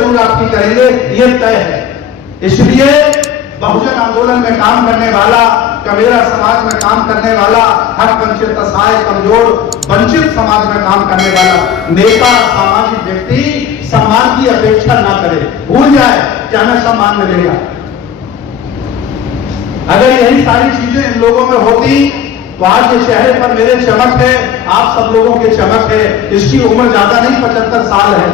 जरूर आपकी करेंगे, ये तय है। इसलिए बहुजन आंदोलन में काम करने वाला, कबीरा समाज में काम करने वाला, हक वंचित असहाय कमजोर वंचित समाज में काम करने वाला नेता, सामाजिक व्यक्ति सम्मान की अपेक्षा ना करे, भूल जाए कि हमें सम्मान मिलेगा। अगर यही सारी चीजें इन लोगों में होती तो आज ये चेहरे पर मेरे चमक है, आप सब लोगों के चमक है। इसकी उम्र ज्यादा नहीं, 75 साल है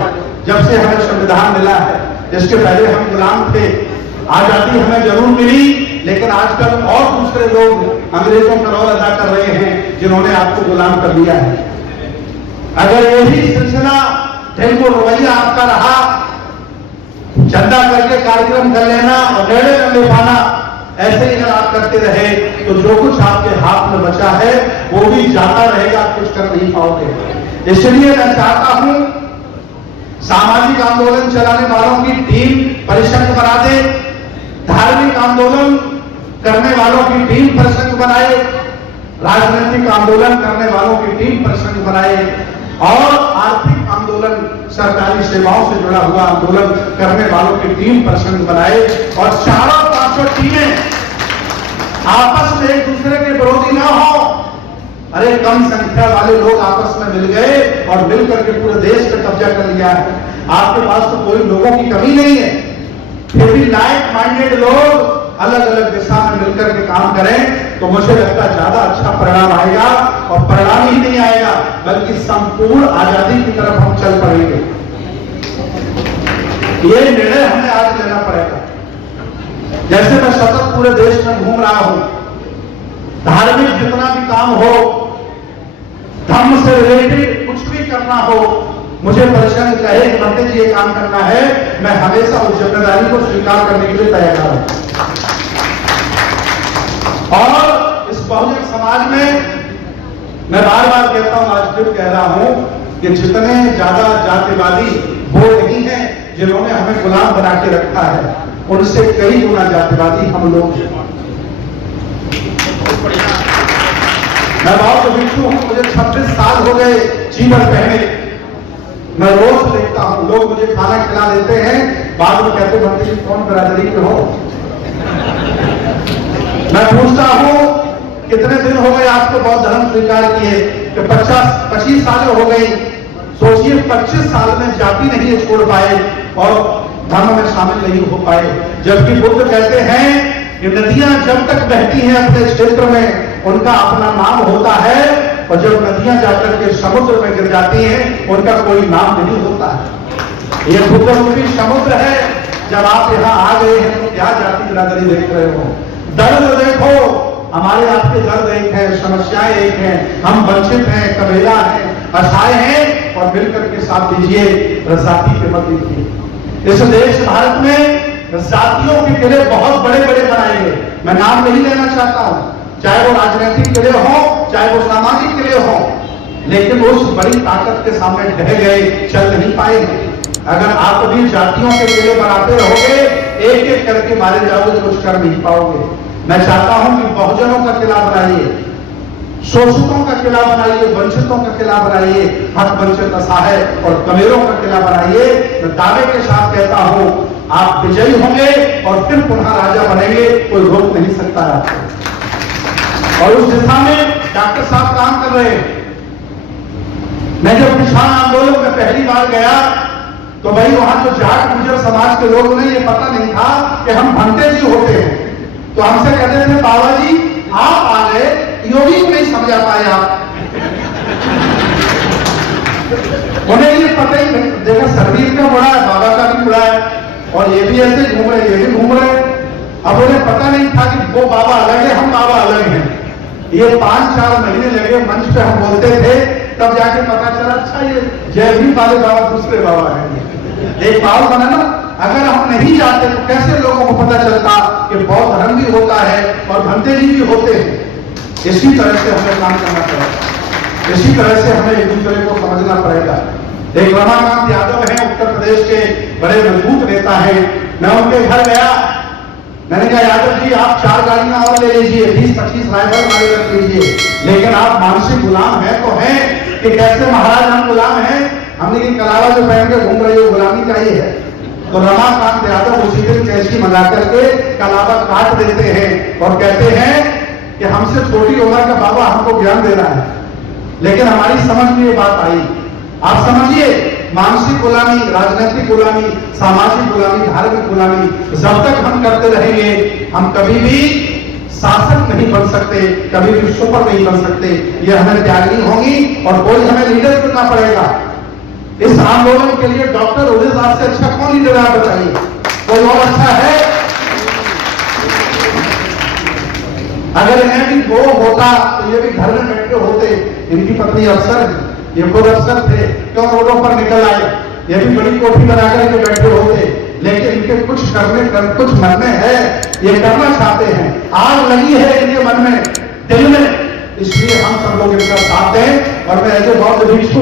जब से हमें संविधान मिला है। इसके पहले हम गुलाम थे, आजादी हमें जरूर मिली, लेकिन आजकल और दूसरे लोग अंग्रेजों का रोल अदा कर रहे हैं जिन्होंने आपको गुलाम कर लिया है। अगर यही सिलसिला ढेंगो रवैया आपका रहा, चंदा करके कार्यक्रम कर लेना और नेड़े में ले पाना, ऐसे ही अगर आप करते रहे तो जो कुछ आपके हाथ में बचा है वो भी जाता रहेगा, कुछ कर नहीं पाओगे। इसलिए मैं चाहता हूं सामाजिक आंदोलन चलाने वालों की टीम परिषद बना दे, धार्मिक आंदोलन करने वालों की टीम परिषद बनाए, राजनीतिक आंदोलन करने वालों की टीम परिषद बनाए और आर्थिक आंदोलन, सरकारी सेवाओं से जुड़ा हुआ आंदोलन करने वालों की टीम परिषद बनाए और चारों पांचों टीमें आपस में एक दूसरे के विरोधी ना हो। अरे कम संख्या वाले लोग आपस में मिल गए और मिलकर के पूरे देश पे कब्जा कर लिया है। आपके पास तो कोई लोगों की कमी नहीं है, फिर भी लाइक माइंडेड लोग अलग अलग दिशा में मिलकर के काम करें तो मुझे लगता है ज्यादा अच्छा परिणाम आएगा। और परिणाम ही नहीं आएगा बल्कि संपूर्ण आजादी की तरफ हम चल पड़ेंगे। ये निर्णय हमें आज लेना पड़ेगा। जैसे मैं सतत पूरे देश में घूम रहा हूं, धार्मिक जितना भी काम हो, धर्म से रिलेटेड कुछ भी करना हो, मुझे परिषद कहे कि मंत्री जी ये काम करना है, मैं हमेशा उस जिम्मेदारी को स्वीकार करने के लिए तैयार हूं। और इस बहुजन समाज में मैं बार बार कहता हूं, आज फिर कह रहा हूं कि जितने ज्यादा जातिवादी वो नहीं है जिन्होंने हमें गुलाम बना के रखा है, उनसे कई गुना जातिवादी हम लोग हैं। मैं बहुत भिक्षु हूं, मुझे 26 साल हो गए जीवन पहने। मैं रोज देखता हूं लोग मुझे खाना खिला देते हैं, बाद में कहते मंत्री जी कौन बिरादरी के हो। मैं पूछता हूं कितने दिन हो गए आपको बौद्ध धर्म स्वीकार किए, कि 25 साल हो गई। सोचिए 25 साल में जाति नहीं छोड़ पाए और धर्म में शामिल नहीं हो पाए। जबकि बुद्ध कहते हैं कि नदियां जब तक बहती हैं अपने क्षेत्र में उनका अपना नाम होता है, और जब नदियां जाकर के समुद्र में गिर जाती हैं उनका कोई नाम नहीं होता है। ये बुद्धरूपी समुद्र है। जब आप यहाँ आ गए हैं तो क्या जाति बिरादरी देख रहे हो? दर्द देखो, हमारे आपके दर्द एक है, समस्याएं एक हैं, हम वंचित हैं, कबीला हैं, असहाय हैं, और मिलकर के साथ दीजिए, जाति पे मत दीजिए। इस देश भारत में जातियों के किले बहुत बड़े बड़े बनाएंगे, मैं नाम नहीं लेना चाहता हूं, चाहे वो राजनीतिक किले हो, चाहे वो सामाजिक किले हो, लेकिन उस बड़ी ताकत के सामने ढह गए, चल नहीं पाएंगे। अगर आप भी जातियों के किले बनाते रहोगे, एक एक करके मारे जाओगे, कुछ कर नहीं पाओगे। मैं चाहता हूं कि बहुजनों का किला बनाइए, शोषितों का किला बनाइए, वंचितों का किला बनाइए, हक वंचित असहाय और कबीरों का किला बनाइए। मैं दावे के साथ कहता हूं आप विजयी होंगे और फिर पुनः राजा बनेंगे, कोई रोक नहीं सकता आपको। और उस दिशा में डॉक्टर साहब काम कर रहे हैं। मैं जब किसान आंदोलन में पहली बार गया तो भाई वहां जो जाट गुर्जर समाज के लोग उन्हें ये पता नहीं था कि हम भंते जी होते हैं। तो हमसे कहते थे बाबा जी आप आ गए, योगी को नहीं समझा पाए आप। उन्हें ये पता ही नहीं, देखा शरीर का बड़ा है, बाबा का भी बड़ा है, और ये भी ऐसे घूम रहे, ये भी घूम रहे। अब उन्हें पता नहीं था कि वो बाबा अलग है, हम बाबा अलग हैं। ये 5-4 महीने लगे, मंच पे हम बोलते थे, तब जाके पता चला अच्छा ये जय भीम वाले बाबा दूसरे बाबा हैं। एक बात बना ना, अगर हम नहीं जाते तो कैसे लोगों को पता चलता कि बौद्ध धर्म भी होता है और भंते जी भी होते हैं। इसी तरह से हमें काम करना पड़ेगा, इसी तरह से हमें एक दूसरे को समझना पड़ेगा। एक रमाकांत यादव है, उत्तर प्रदेश के बड़े मजबूत नेता हैं। मैं उनके घर गया, मैंने कहा यादव जी आप 4 गाड़ियां और ले लीजिए, 20-25 राइफल वाले रख लीजिए, लेकिन आप मानसिक गुलाम हैं तो हैं कि कैसे महाराज हम गुलाम हैं, हमने की कलावा जो पहन के घूम रही हो गुलामी का ही है। तो रमाकांत यादव उसी दिन कैसी मंगा करके कलावा काट देते हैं और कहते हैं कि हमसे छोटी उम्र का बाबा हमको ज्ञान दे रहा है। लेकिन हमारी समझ में ये बात आई। आप समझिए, मानसिक गुलामी, राजनीतिक गुलामी, सामाजिक गुलामी, धार्मिक गुलामी जब तक हम करते रहेंगे, हम कभी भी शासक नहीं बन सकते, कभी भी सुपर नहीं बन सकते। ये हमें त्यागनी होगी और कोई हमें लीडर चुनना पड़ेगा। इस आंदोलन के लिए डॉक्टर उदय साहब से अच्छा कौन लीडर आप बताइए? कोई और अच्छा है? अगर इन्हें भी वो होता तो ये भी घर में बैठे होते। इनकी पत्नी अफसर है, ये खुद अफसर थे, क्यों रोडों पर निकल आए? ये भी बड़ी कोठी बना करके बैठे होते। लेकिन इनके कुछ कुछ मन में है, ये करना चाहते हैं, आग लगी है इनके मन में, दिल में। इसलिए हम सब लोग इनका साथ दें। और मैं ऐसे बहुत भिक्षु